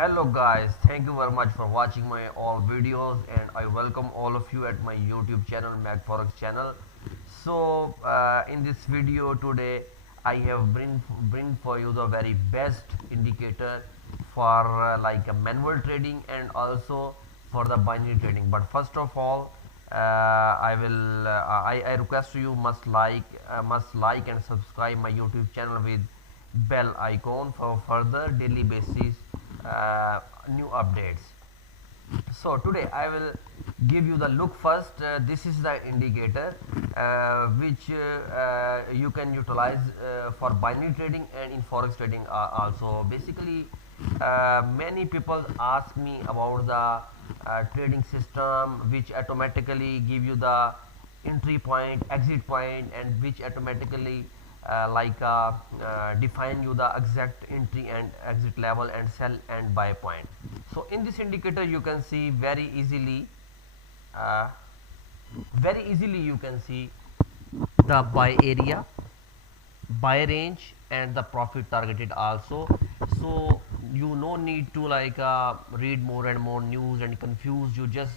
Hello guys, thank you very much for watching my all videos and I welcome all of you at my YouTube channel MacForex channel. In this video today I have bring for you the very best indicator for like a manual trading and also for the binary trading. But first of all, I request you must like and subscribe my YouTube channel with bell icon for further daily basis new updates. So today I will give you the look first. This is the indicator which you can utilize for binary trading and in forex trading also. Basically, many people ask me about the trading system which automatically give you the entry point, exit point, and which automatically define you the exact entry and exit level and sell and buy point. So in this indicator you can see uh, very easily you can see the buy area, buy range, and the profit targeted also. So you no need to read more and more news and confused. You just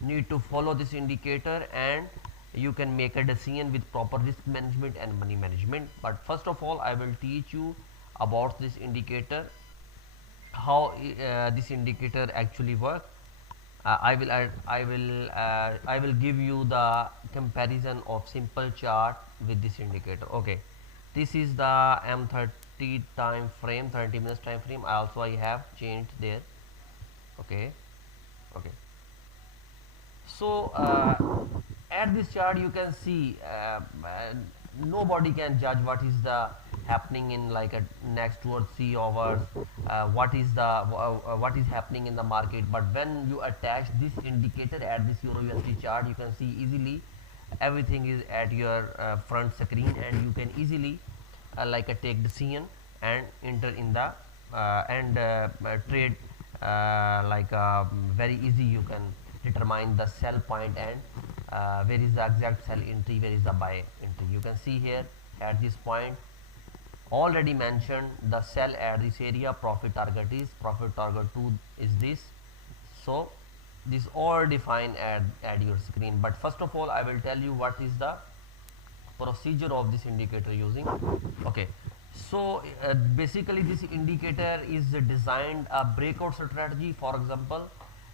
need to follow this indicator and you can make a decision with proper risk management and money management. But first of all I will teach you about this indicator, how this indicator actually works. I will give you the comparison of simple chart with this indicator. Okay, this is the M30 time frame, 30 minutes time frame. I have changed there. Okay, okay. So at this chart you can see nobody can judge what is the happening in like a next 2 or 3 hours, what is happening in the market. But when you attach this indicator at this Euro USD chart, you can see easily everything is at your front screen and you can easily take decision and enter in the trade very easy. You can determine the sell point and where is the exact sell entry, where is the buy entry. You can see here at this point already mentioned the sell at this area, profit target 2 is this. So this all defined at your screen. But first of all I will tell you what is the procedure of this indicator using. Okay, so basically this indicator is designed a breakout strategy. For example,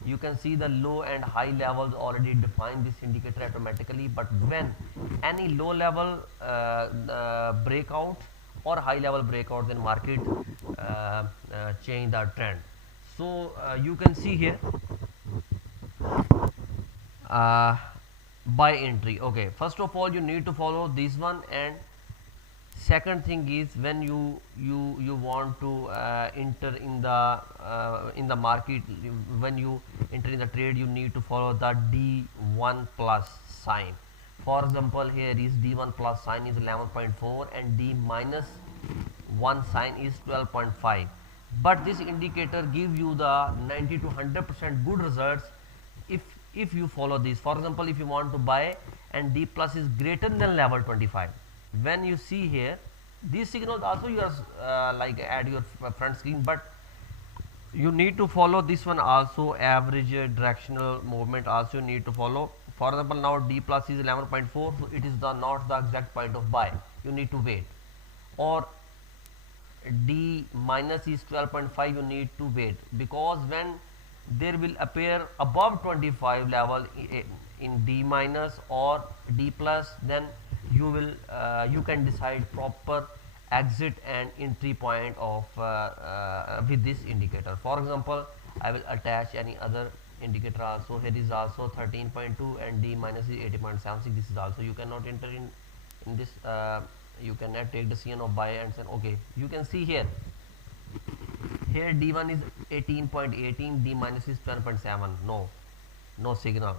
you can see the low and high levels already define this indicator automatically. But when any low level breakout or high level breakout, then market change the trend. So you can see here uh, buy entry. Okay, first of all you need to follow this one, and second thing is when you want to in the market, when you enter in the trade, you need to follow the D1 plus sign. For example, here is D1 plus sign is 11.4 and D minus 1 sign is 12.5. But this indicator give you the 90 to 100% good results if you follow this. For example, if you want to buy and D plus is greater than level 25, when you see here these signals also you are at your front screen, but you need to follow this one also. Average directional movement also you need to follow. For example, now D plus is 11.4, so it is the not the exact point of buy, you need to wait. Or D minus is 12.5, you need to wait, because when there will appear above 25 level in D minus or D plus, then you can decide proper exit and entry point of with this indicator. For example, I will attach any other indicator also. Here is also 13.2 and D minus is 80.76. This is also you cannot enter in this. You cannot take decision of buy and sell. Okay, you can see here D1 is 18.18, D minus is 12.7. No signal.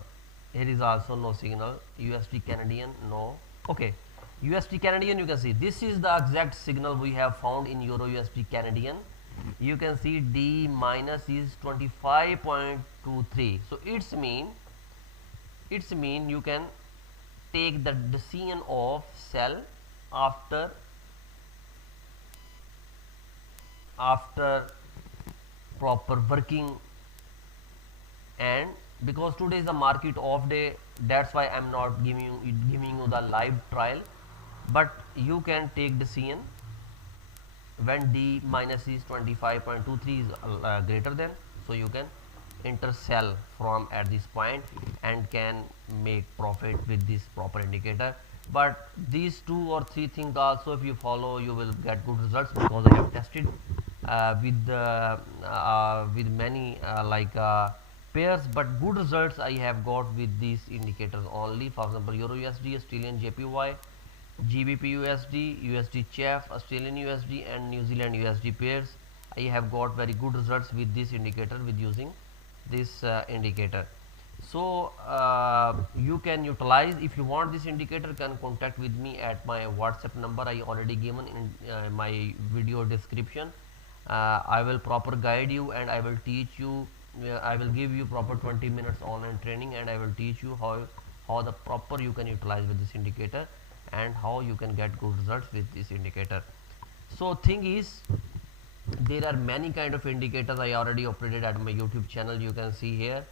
Here is also no signal. USD Canadian, no. Okay, USD Canadian, you can see this is the exact signal we have found in Euro USD Canadian. You can see D minus is 25.23. So it's mean you can take the decision of sell after proper working. And because today is the market off day, that's why I'm not giving you the live trial, but you can take decision when D minus is 25.23 is greater than, so you can enter sell from at this point and can make profit with this proper indicator. But these 2 or 3 things also, if you follow, you will get good results, because I have tested with many pairs, but good results I have got with these indicators only. For example, Euro USD, Australian JPY, GBP USD, USD CHF, Australian USD and New Zealand USD pairs. I have got very good results with this indicator, with using this indicator. So you can utilize. If you want this indicator, can contact with me at my WhatsApp number I already given in my video description. I will proper guide you, and I will teach you. I will give you proper 20 minutes online training, and I will teach you how the proper you can utilize with this indicator, and how you can get good results with this indicator. So thing is, there are many kind of indicators I already operated at my YouTube channel. You can see here.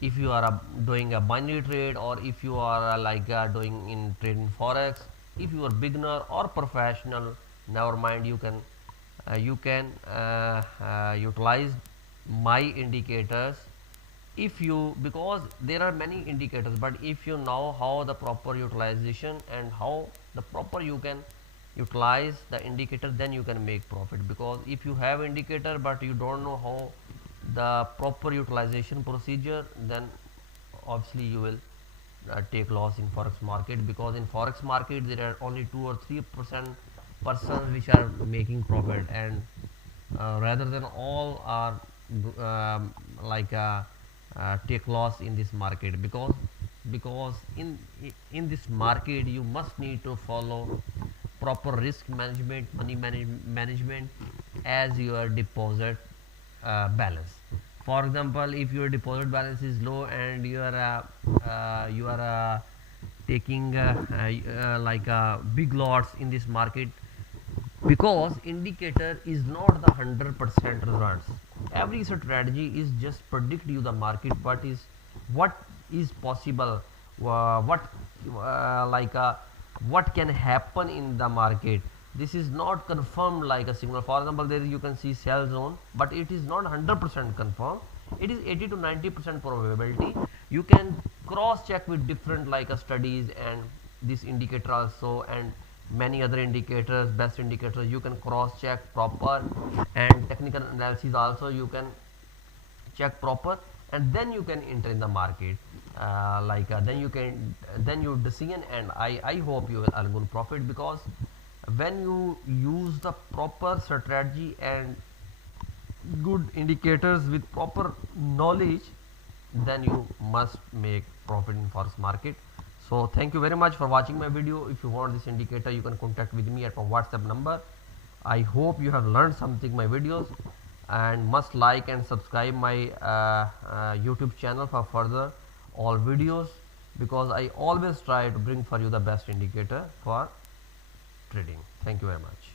If you are doing a binary trade, or if you are doing in trading forex, if you are beginner or professional, never mind, you can utilize my indicators. If you, because there are many indicators, but if you know how the proper utilization and how the proper you can utilize the indicator, then you can make profit. Because if you have indicator but you don't know how the proper utilization procedure, then obviously you will take loss in forex market. Because in forex market there are only 2 or 3% persons which are making profit, and rather than all are take loss in this market. Because in this market you must need to follow proper risk management, money management as your deposit balance. For example, if your deposit balance is low and you are taking big lots in this market, because indicator is not the 100% results. Every strategy is just predict you the market, what is possible, what can happen in the market. This is not confirmed like a signal. For example, there you can see sell zone, but it is not 100% confirmed. It is 80 to 90% probability. You can cross check with different studies and this indicator also, and many other indicators, best indicators. You can cross check proper, and technical analysis also you can check proper, and then you can enter in the market. Then you decision, and I hope you will earn good profit. Because when you use the proper strategy and good indicators with proper knowledge, then you must make profit in forex market. So thank you very much for watching my video. If you want this indicator, you can contact with me at my WhatsApp number. I hope you have learned something my videos, and must like and subscribe my YouTube channel for further all videos, because I always try to bring for you the best indicator for trading. Thank you very much.